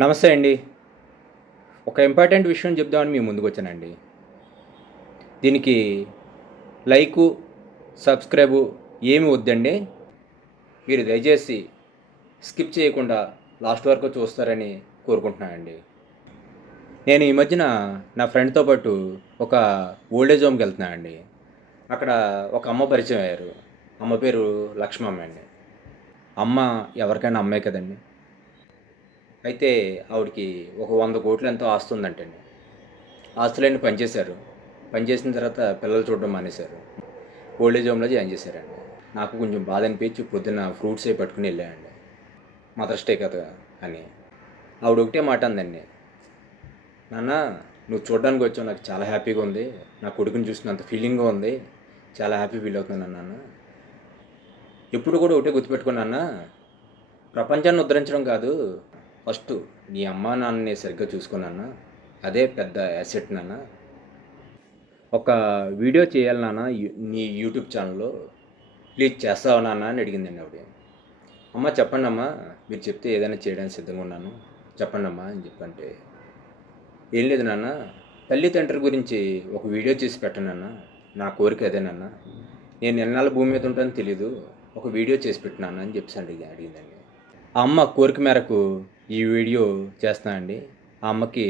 నమస్తే అండి. ఒక ఇంపార్టెంట్ విషయం చెప్దామని మీ ముందుకు వచ్చానండి. దీనికి లైకు, సబ్స్క్రైబు ఏమి వద్దండి. మీరు దయచేసి స్కిప్ చేయకుండా లాస్ట్ వరకు చూస్తారని కోరుకుంటున్నానండి. నేను ఈ మధ్యన నా ఫ్రెండ్‌తో పాటు ఒక ఓల్డ్ ఏజ్ హోమ్‌కి వెళ్తున్నానండి. అక్కడ ఒక అమ్మ పరిచయం అయ్యారు. అమ్మ పేరు లక్ష్మమ్మ అండి. అమ్మ ఎవరికైనా అమ్మే కదండీ! అయితే ఆవిడకి ఒక 100,00,00,000 ఎంతో ఆస్తి ఉందంటండి. ఆస్తులన్నీ పనిచేశారు. పనిచేసిన తర్వాత పిల్లలు చూడడం మానేశారు. ఓల్డ్ ఏజ్ హోమ్‌లో జాయిన్ చేశారండి. నాకు కొంచెం బాధ అనిపించి పొద్దున్న ఫ్రూట్స్ అవి పట్టుకుని వెళ్ళానండి. మదర్స్ డే కదా అని. ఆవిడ ఒకటే మాట అందండి. నాన్న, నువ్వు చూడడానికి వచ్చావు, నాకు చాలా హ్యాపీగా ఉంది. నా కొడుకుని చూసినంత ఫీలింగ్గా ఉంది. చాలా హ్యాపీ ఫీల్ అవుతున్నాను నాన్న. ఎప్పుడు కూడా ఒకటే గుర్తుపెట్టుకో నాన్న, ప్రపంచాన్ని ఉద్ధరించడం కాదు, ఫస్ట్ నీ అమ్మా నాన్నని సరిగ్గా చూసుకో నాన్న. అదే పెద్ద అసెట్ నాన్న. ఒక వీడియో చేయాలి నాన్న నీ యూట్యూబ్ ఛానల్లో, ప్లీజ్ చేస్తావా నాన్న అని అడిగిందండి ఆవిడ. అమ్మ చెప్పండి అమ్మా, మీరు చెప్తే ఏదైనా చేయడానికి సిద్ధంగా ఉన్నాను, చెప్పండి అమ్మా అని చెప్పంటే, ఏం లేదు నాన్న, తల్లిదండ్రుల గురించి ఒక వీడియో చేసి పెట్టండి నాన్న, నా కోరిక అదే నాన్న. నేను ఎన్నాళ్ళ భూమి మీద ఉంటానో తెలీదు, ఒక వీడియో చేసి పెట్టు నాన్న అని చెప్పేసి అడిగిందండి. ఆ అమ్మ కోరిక మేరకు ఈ వీడియో చేస్తున్నానండి. ఆ అమ్మకి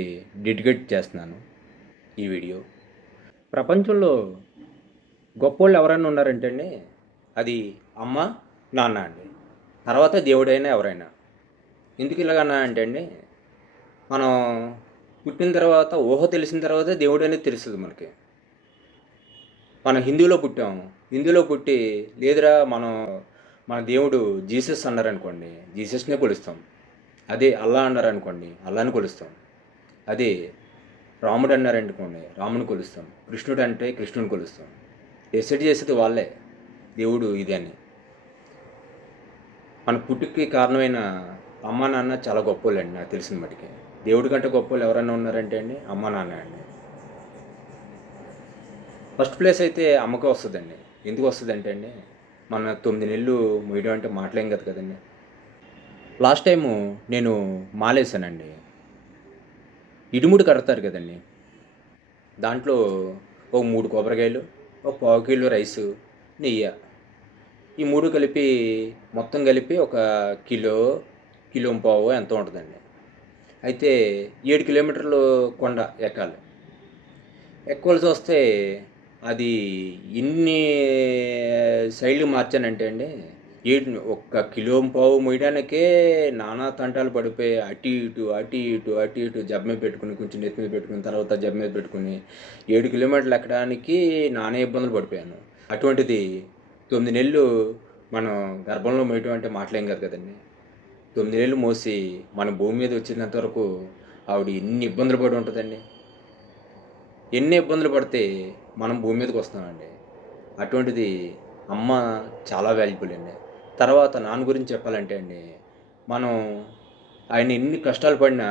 డెడికేట్ చేస్తున్నాను ఈ వీడియో. ప్రపంచంలో గొప్పోళ్ళు ఎవరైనా ఉన్నారంటే అండి, అది అమ్మ, నాన్న అండి. తర్వాత దేవుడైనా ఎవరైనా. ఎందుకు ఇలాగన్నా అంటే అండి, మనం పుట్టిన తర్వాత, ఊహ తెలిసిన తర్వాతే దేవుడు అనేది తెలుస్తుంది మనకి. మనం హిందువులో పుట్టాం. హిందువులో పుట్టి లేదురా మన దేవుడు జీసస్ అన్నారనుకోండి, జీసస్నే కొలుస్తాం. అదే అల్లా అన్నారనుకోండి, అల్లాని కొలుస్తాం. అదే రాముడు అన్నారనుకోండి, రాముని కొలుస్తాం. కృష్ణుడు అంటే కృష్ణుని కొలుస్తాం. డిసైడ్ చేసేది వాళ్ళే, దేవుడు ఇది అని. మన పుట్టుకి కారణమైన అమ్మ నాన్న చాలా గొప్పోళ్ళండి నాకు తెలిసిన మటుకి. దేవుడి కంటే గొప్పోళ్ళు ఎవరైనా ఉన్నారంటే అండి, అమ్మ నాన్న అండి. ఫస్ట్ ప్లేస్ అయితే అమ్మకే వస్తుందండి. ఎందుకు వస్తుందంటే అండి, మన 9 నెలలు మొయ్యడం అంటే మాటలేం కాదు కదండి. లాస్ట్ టైము నేను మాలేసానండి. ఇడుముడి కడతారు కదండి, దాంట్లో ఒక 3 కొబ్బరికాయలు, ఒక పావు కిలో రైసు, నెయ్యి, ఈ 3 కలిపి మొత్తం కలిపి ఒక కిలో, కిలో పావు ఎంతో ఉంటుందండి. అయితే 7 కిలోమీటర్లు కొండ ఎక్కాలి. ఎక్కవలసి వస్తే అది ఎన్ని శైలికి మార్చానంటే అండి, ఒక్క కిలో పావు మొయ్యడానికే నానా తంటాలు పడిపోయి అటు ఇటు అటు ఇటు అటు ఇటు జబ్బ మీద పెట్టుకుని, కొంచెం నెత్తి మీద పెట్టుకుని, తర్వాత జబ్బ మీద పెట్టుకుని 7 కిలోమీటర్లు ఎక్కడానికి నానా ఇబ్బందులు పడిపోయాను. అటువంటిది 9 నెలలు మనం గర్భంలో మోయటం అంటే మాటలేం కాదు కదండి. 9 నెలలు మోసి మన భూమి మీద వచ్చినంత వరకు ఆవిడ ఎన్ని ఇబ్బందులు పడి ఉంటుందండి. ఎన్ని ఇబ్బందులు పడితే మనం భూమి మీదకి వస్తామండి. అటువంటిది అమ్మ చాలా వాల్యుబుల్ అండి. తర్వాత నాన్న గురించి చెప్పాలంటే అండి, మనం ఆయన ఎన్ని కష్టాలు పడినా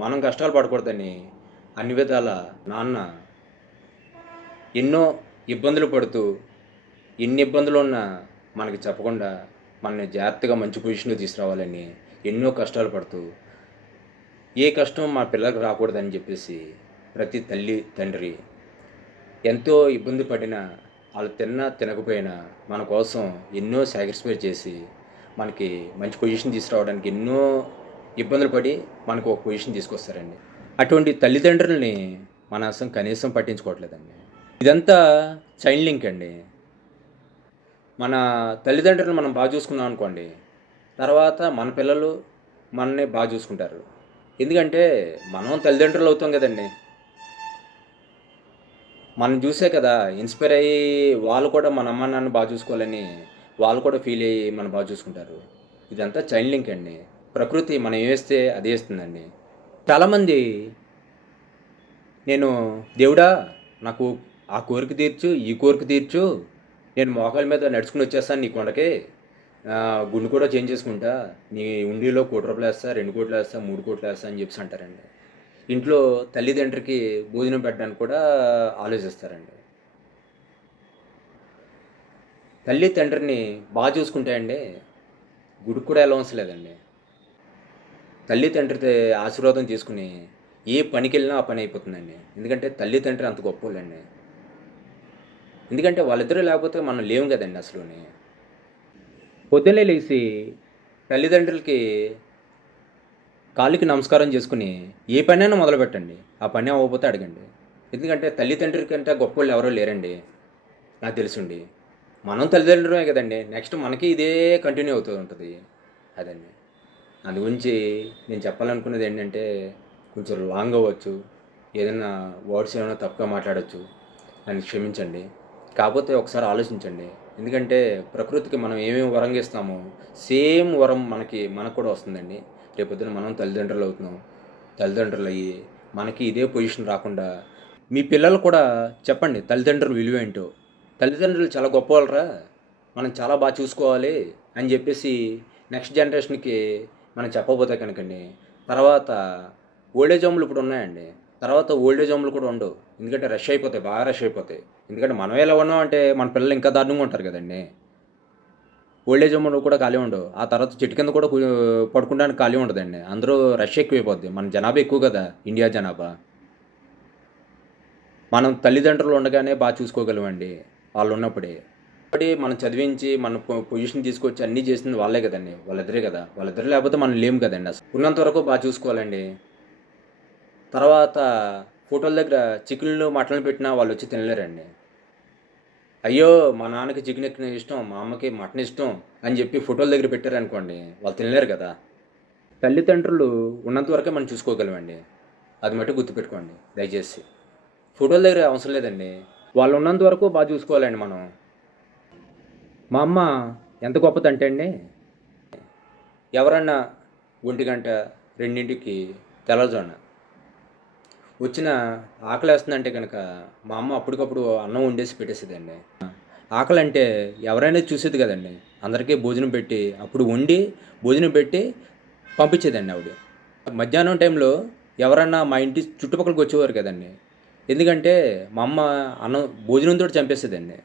మనం కష్టాలు పడకూడదని అన్ని విధాల నాన్న ఎన్నో ఇబ్బందులు పడుతూ, ఎన్ని ఇబ్బందులున్నా మనకి చెప్పకుండా మనల్ని జాగ్రత్తగా మంచి పొజిషన్‌లో తీసుకురావాలని ఎన్నో కష్టాలు పడుతూ, ఏ కష్టం మా పిల్లలకు రాకూడదని చెప్పేసి ప్రతి తల్లి, తండ్రి ఎంతో ఇబ్బంది పడినా, ఆళ్ళు తిన్నా, తినకపోయినా మన కోసం ఎన్నో సాక్రిఫైస్ చేసి, మనకి మంచి పొజిషన్ తీసుకురావడానికి ఎన్నో ఇబ్బందులు పడి, మనకు ఒక పొజిషన్ తీసుకొస్తారండి. అటువంటి తల్లిదండ్రులని మనం అసలు కనీసం పట్టించుకోవట్లేదండి. ఇదంతా చైల్డ్ లింక్ అండి. మన తల్లిదండ్రులను మనం బాగా చూసుకున్నాం అనుకోండి, తర్వాత మన పిల్లలు మనల్ని బాగా చూసుకుంటారు. ఎందుకంటే, మనం తల్లిదండ్రులు అవుతాం కదండీ! మనం చూసే కదా ఇన్‌స్పైర్ అయ్యి వాళ్ళు కూడా మన అమ్మ, నాన్నని బాగా చూసుకోవాలని వాళ్ళు కూడా ఫీల్ అయ్యి మనల్ని బాగా చూసుకుంటారు. ఇదంతా చైన్ లింక్ అండి. ప్రకృతి మనం ఏస్తే అదే ఇస్తుందండి. చాలామంది నేను దేవుడా, నాకు ఆ కోరిక తీర్చు, ఈ కోరిక తీర్చు, నేను మోకాళ్ళ మీద నడుచుకొని వచ్చేస్తాను నీ కొండకి. గుండు కూడా చేంజ్ చేసుకుంటా. నీ హుండీలో రూ. 1,00,00,000 ఏస్తా, 2,00,00,000 ఏస్తా, 3,00,00,000 ఏస్తా అని చెప్పేసి అంటారండి. ఇంట్లో తల్లిదండ్రికి భోజనం పెట్టడానికి కూడా ఆలోచిస్తారండి. తల్లి తండ్రిని బాగా చూసుకుంటే అండి, గుడికి కూడా వెళ్ళవసరం లేదండి. తల్లిదండ్రి ఆశీర్వాదం తీసుకుని ఏ పనికి వెళ్ళినా ఆ పని అయిపోతుందండి. ఎందుకంటే తల్లిదండ్రి అంత గొప్పోళ్ళండి. ఎందుకంటే వాళ్ళిద్దరూ లేకపోతే మనం లేము కదండి అసలుని. పొద్దున్నే లేసి తల్లిదండ్రులకి కాళ్ళకి నమస్కారం చేసుకుని ఏ పనైనా మొదలుపెట్టండి. ఆ పని అవ్వకపోతే అడగండి. ఎందుకంటే తల్లిదండ్రుల కంటే గొప్పోళ్ళు ఎవరూ లేరండి నాకు తెలిసుండి. మనం తల్లిదండ్రులమే కదండీ! నెక్స్ట్ మనకి ఇదే కంటిన్యూ అవుతూ ఉంటది. అదండి. అందు గురించి నేను చెప్పాలనుకున్నది ఏంటంటే, కొంచెం లాంగ్ అవ్వచ్చు. ఏదైనా వర్డ్స్ ఏమైనా తప్పుగా మాట్లాడొచ్చు. నన్ను క్షమించండి. కాపోతే ఒకసారి ఆలోచించండి. ఎందుకంటే ప్రకృతికి మనం ఏమేమి వరంగా ఇస్తామో, సేమ్ వరం మనకు కూడా వస్తుందండి. రేపొద్దున మనం తల్లిదండ్రులు అవుతున్నాం. తల్లిదండ్రులయ్యి మనకి ఇదే పొజిషన్ రాకుండా మీ పిల్లలు కూడా చెప్పండి తల్లిదండ్రుల విలువేంటో. తల్లిదండ్రులు చాలా గొప్పవాళ్ళురా! మనం చాలా చూసుకోవాలి అని జెప్పేసి నెక్స్ట్ జనరేషన్‌కి మనం చెప్పకపోతే కనుకండి, తర్వాత ఓల్డ్ ఏజ్ హోమ్‌లు ఇప్పుడున్నాయండి. తర్వాత ఓల్డ్ ఏజ్ హోమ్‌లు కూడా ఉండవు. ఎందుకంటే రష్ అయిపోతాయి. బాగా రష్ అయిపోతాయి. ఎందుకంటే మనమే ఇలా ఉన్నామంటే మన పిల్లలు ఇంకా దారుణంగా ఉంటారు గదండీ! ఓల్డ్ ఏజ్ హోమ్‌లు కూడా ఖాళీ ఉండవు. ఆ తర్వాత చెట్టు కింద కూడా పడుకోవడానికి ఖాళీ ఉండదండి. అందరూ రష్ ఎక్కువైపోద్ది. మన జనాభా ఎక్కువ గదా! ఇండియా జనాభా. మనం తల్లిదండ్రులు ఉండగానే చూసుకోగలమండి. వాళ్ళున్నప్పుడే. ఇప్పుడే మనం చదివించి మన పొజిషన్ తీసుకొచ్చి అన్నీ చేసింది వాళ్ళే కదండీ! వాళ్ళిద్దరే కదా! వాళ్ళిద్దరు లేకపోతే మనం లేము కదండీ అసలు. ఉన్నంత వరకు చూసుకోవాలండి. తర్వాత ఫోటోల దగ్గర చికెన్‌లు, మటన్‌లు పెట్టినా వాళ్ళొచ్చి తినలేరండి. అయ్యో! మా నాన్నకి చికెన్ ఇష్టం, మా అమ్మకి మటన్ ఇష్టం అని చెప్పి ఫోటోల దగ్గర పెట్టారనుకోండి, వాళ్ళు తినలేరు కదా! తల్లిదండ్రులు ఉన్నంత వరకే మనం చూసుకోగలమండి. అది మట్టుకు గుర్తుపెట్టుకోండి దయచేసి. ఫోటోల దగ్గర అవసరం లేదండి. వాళ్ళు ఉన్నంత వరకు చూసుకోవాలండి మనం. మా అమ్మ ఎంత గొప్పదంటే అండి, ఎవరన్నా 1:00, 2కి తెల్లవారుజామున వచ్చిన ఆకలేస్తుందంటే గనక మా అమ్మ అప్పటికప్పుడు అన్నం వండేసి పెట్టేసేదండి. ఆకలంటే ఎవరైనా చూసేది కదండీ! అందరికీ భోజనం పెట్టి, అప్పుడు వండి, భోజనం పెట్టి పంపించేదండి ఆవిడ. మధ్యాహ్నం టైంలో ఎవరన్నా మా ఇంటి చుట్టుపక్కలకి వచ్చేవారు కదండీ! ఎందుకంటే మా అమ్మ అన్నం భోజనంతోటి చంపేసేదండి.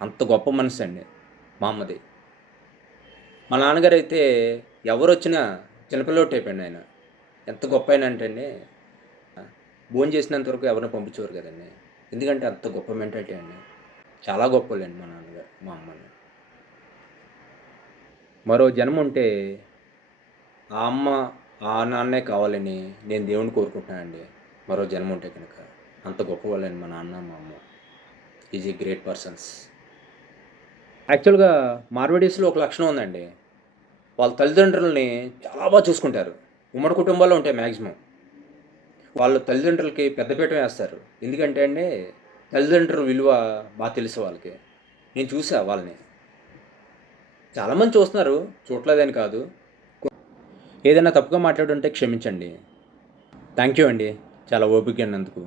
అంత గొప్ప మనసండి మా అమ్మది. మా నాన్నగారైతే ఎవరొచ్చినా చిన్నపిల్లోడు టైప్ అండి ఆయన. ఎంత గొప్పాయన అంటే అండి, భోంచేసినంత వరకు ఎవరిని పంపించేవారు కదండీ! ఎందుకంటే అంత గొప్ప మెంటాలిటీ అండి. చాలా గొప్పోళ్ళండి మా నాన్నగారు, మా అమ్మని. మరో జన్ముంటే ఆ అమ్మ, ఆ నాన్నే కావాలని నేను దేవుడిని కోరుకుంటున్నానండి. మరో జన్ముంటే గనక. అంత గొప్పవాళ్ళండి మా నాన్న, మా అమ్మ. Is a great persons. యాక్చువల్‌గా మార్వాడీస్‌లో ఒక లక్షణం ఉందండి. వాళ్ళ తల్లిదండ్రులని చాలా చూసుకుంటారు. ఉమ్మడి కుటుంబాల్లో ఉంటాయి మాక్సిమం. వాళ్ళ తల్లిదండ్రులకి పెద్దపీట వేస్తారు. ఎందుకంటే అండి, తల్లిదండ్రుల విలువ తెలుసు వాళ్ళకి. నేను చూసా వాళ్ళని. చాలామంది చూస్తున్నారు. చూడట్లేదని కాదు. ఏదైనా తప్పుగా మాట్లాడుంటే క్షమించండి. థ్యాంక్ యూ అండి. చాలా ఓపికగా ఉన్నందుకు.